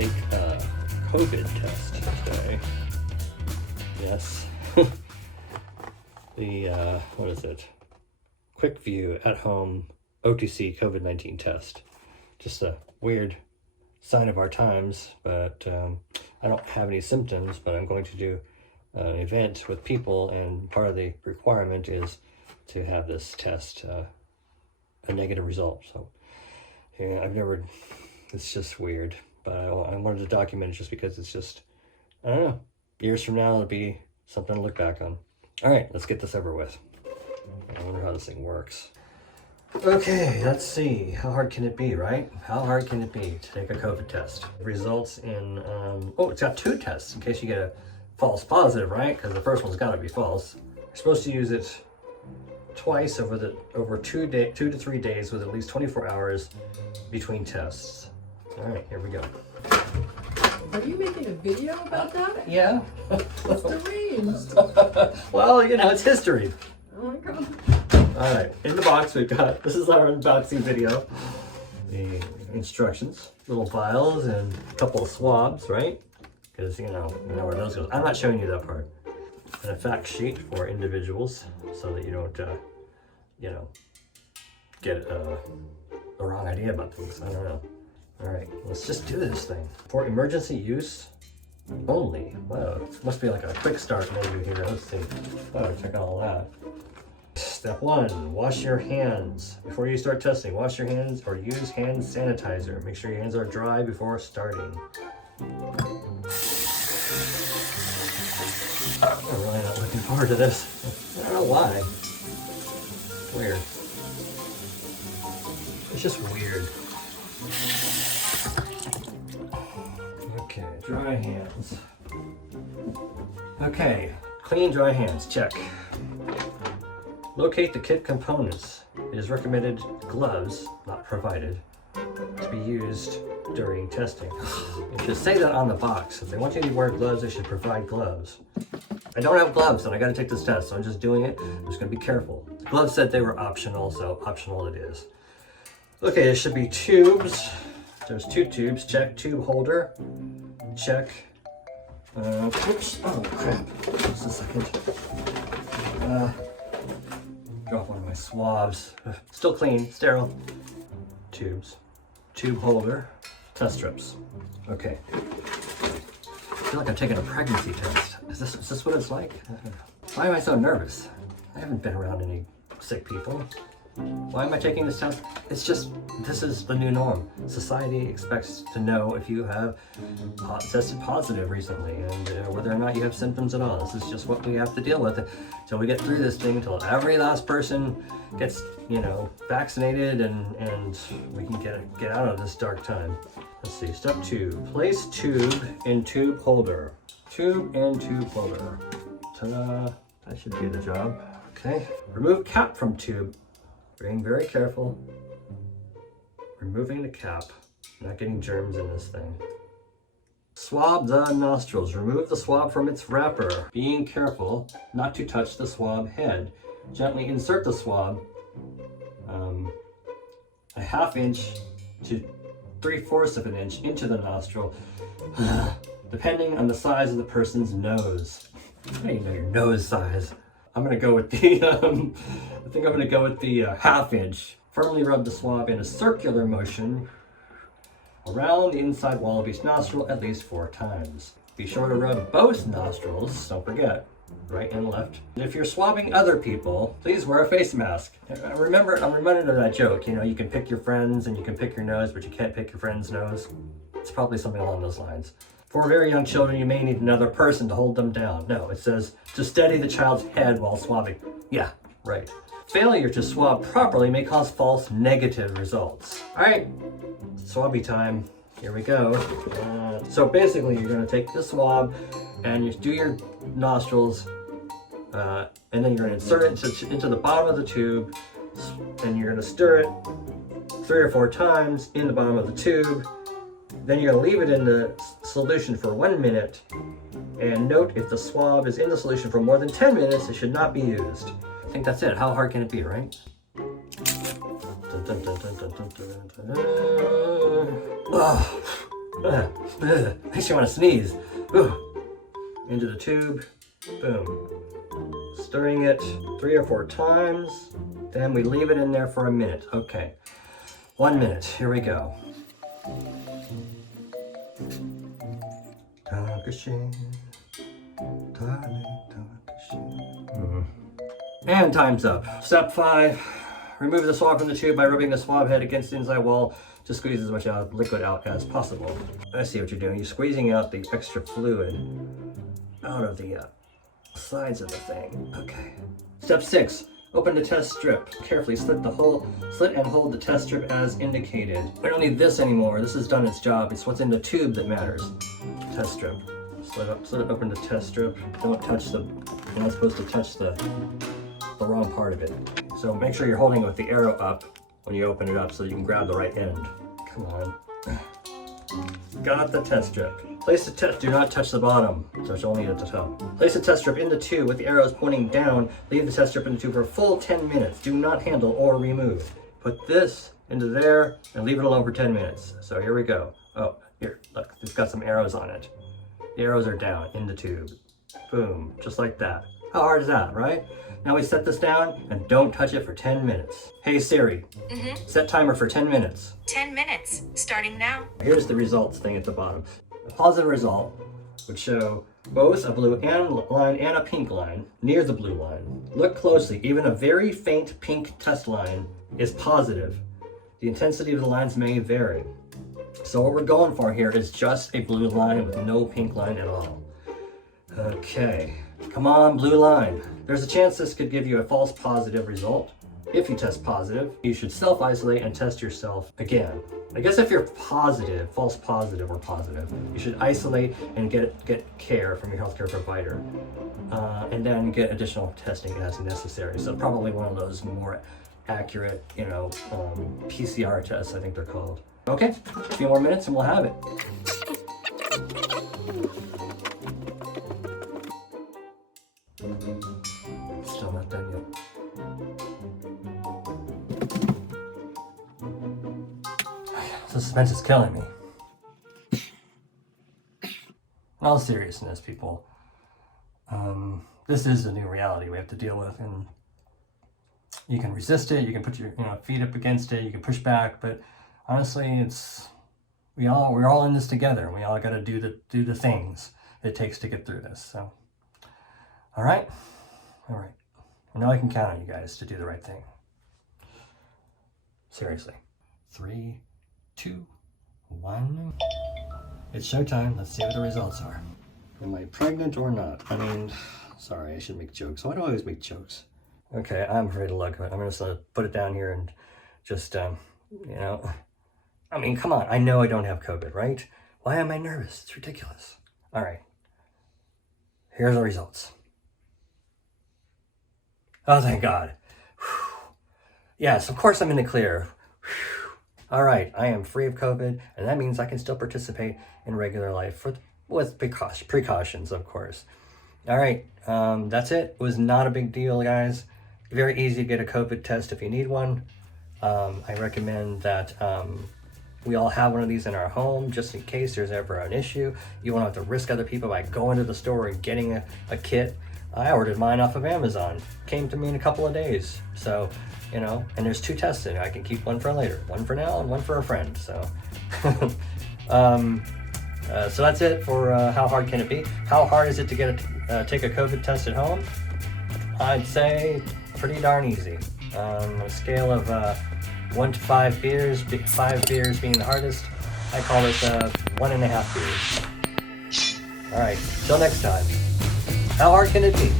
take a COVID test today. Yes. What is it? Quick View at home OTC COVID-19 test. Just a weird sign of our times, but I don't have any symptoms, but I'm going to do an event with people, and part of the requirement is to have this test a negative result. So yeah, it's just weird, but I wanted to document it just because it's just, I don't know, years from now it'll be something to look back on. All right, let's get this over with. I wonder how this thing works. Okay, let's see. How hard can it be, right? How hard can it be to take a COVID test? Results in, it's got 2 tests in case you get a false positive, right? Because the first one's got to be false. You're supposed to use it twice over 2 to 3 days with at least 24 hours between tests. All right, here we go. Are you making a video about that? Yeah. It's deranged. Well, you know, it's history. Oh my god. All right, in the box we've got, this is our unboxing video. The instructions, little vials and a couple of swabs, right? Because you know where those go. I'm not showing you that part. And a fact sheet for individuals so that you don't, get a wrong idea about things. I don't know. All right, let's just do this thing. For emergency use only. Wow, it must be like a quick start menu here. Let's see. Oh, check out all that. Step 1, wash your hands. Before you start testing, wash your hands or use hand sanitizer. Make sure your hands are dry before starting. I'm really not looking forward to this. I don't know why. It's weird. It's just weird. Okay, dry hands. Okay, clean dry hands, check. Locate the kit components. It is recommended gloves, not provided, to be used during testing. It should say that on the box. If they want you to wear gloves, they should provide gloves. I don't have gloves and I gotta take this test, so I'm just doing it. I'm just gonna be careful. The gloves said they were optional, so optional it is. Okay, there should be tubes. There's 2 tubes, check. Tube holder, check. Oops, oh crap, just a second. Drop one of my swabs. Still clean, sterile. Tubes. Tube holder. Test strips. Okay. I feel like I'm taking a pregnancy test. Is this what it's like? Why am I so nervous? I haven't been around any sick people. Why am I taking this test? It's just, this is the new norm. Society expects to know if you have tested positive recently and whether or not you have symptoms at all. This is just what we have to deal with until we get through this thing, until every last person gets, vaccinated and we can get out of this dark time. Let's see, step 2, place tube in tube holder. Tube and tube holder. Ta-da, that should do the job. Okay, remove cap from tube. Being very careful. Removing the cap. Not getting germs in this thing. Swab the nostrils. Remove the swab from its wrapper. Being careful not to touch the swab head. Gently insert the swab a 1/2 inch to 3/4 of an inch into the nostril, depending on the size of the person's nose. How do you know your nose size? I'm gonna go with the, I think I'm gonna go with the 1/2 inch. Firmly rub the swab in a circular motion around the inside wall of each nostril at least 4 times. Be sure to rub both nostrils, don't forget, right and left. And if you're swabbing other people, please wear a face mask. I'm reminded of that joke, you can pick your friends and you can pick your nose, but you can't pick your friend's nose. It's probably something along those lines. For very young children, you may need another person to hold them down. No, it says to steady the child's head while swabbing. Yeah, right. Failure to swab properly may cause false negative results. All right, swabby time. Here we go. So basically, you're gonna take the swab and you do your nostrils, and then you're gonna insert it into the bottom of the tube, and you're gonna stir it 3 or 4 times in the bottom of the tube. Then you're going to leave it in the solution for 1 minute, and note if the swab is in the solution for more than 10 minutes, it should not be used. I think that's it. How hard can it be, right? Dun, dun, dun, dun, dun, dun, dun, dun. Makes you want to sneeze. Ooh. Into the tube. Boom. Stirring it 3 or 4 times. Then we leave it in there for a minute. Okay. 1 minute. Here we go. And time's up. Step 5. Remove the swab from the tube by rubbing the swab head against the inside wall to squeeze as much liquid out as possible. I see what you're doing. You're squeezing out the extra fluid out of the sides of the thing. Okay. Step 6. Open the test strip. Carefully slit and hold the test strip as indicated. We don't need this anymore. This has done its job. It's what's in the tube that matters. Test strip. Slit it open the test strip. Don't touch you're not supposed to touch the wrong part of it. So make sure you're holding it with the arrow up when you open it up so you can grab the right end. Come on. Got the test strip. Place the test, do not touch the bottom, touch only at the top. Place the test strip in the tube with the arrows pointing down. Leave the test strip in the tube for a full 10 minutes. Do not handle or remove. Put this into there and leave it alone for 10 minutes. So here we go. Oh, here, look, it's got some arrows on it. The arrows are down in the tube. Boom, just like that. How hard is that, right? Now we set this down and don't touch it for 10 minutes. Hey Siri, set timer for 10 minutes. 10 minutes, starting now. Here's the results thing at the bottom. A positive result would show both a blue line and a pink line near the blue line. Look closely, even a very faint pink test line is positive. The intensity of the lines may vary. So what we're going for here is just a blue line with no pink line at all. Okay, come on, blue line. There's a chance this could give you a false positive result. If you test positive, you should self-isolate and test yourself again. I guess if you're positive, false positive or positive, you should isolate and get care from your healthcare provider, and then get additional testing as necessary. So probably one of those more accurate, PCR tests, I think they're called. Okay, a few more minutes and we'll have it. Still not done yet. Suspense is killing me. In all seriousness, people, this is the new reality we have to deal with, and you can resist it. You can put your feet up against it. You can push back, but honestly, we're all in this together. We all got to do the things it takes to get through this. So, all right. I know I can count on you guys to do the right thing. Seriously. 3, 2, 1. It's showtime. Let's see what the results are. Am I pregnant or not? I mean, sorry, I should make jokes. Why do I always make jokes? Okay, I'm afraid of luck. I'm going to put it down here and just, I mean, come on. I know I don't have COVID, right? Why am I nervous? It's ridiculous. All right. Here's the results. Oh, thank God. Whew. Yes, of course I'm in the clear. Whew. All right, I am free of COVID, and that means I can still participate in regular life with precautions, of course. All right, that's it. It was not a big deal, guys. Very easy to get a COVID test if you need one. I recommend that we all have one of these in our home just in case there's ever an issue. You won't have to risk other people by going to the store and getting a kit. I ordered mine off of Amazon. Came to me in a couple of days. So, and there's 2 tests in it. I can keep one for later. One for now and one for a friend. So, so that's it for how hard can it be? How hard is it to take a COVID test at home? I'd say pretty darn easy. On a scale of 1 to 5 beers, 5 beers being the hardest, I call it 1.5 beers. All right, till next time. How hard can it be?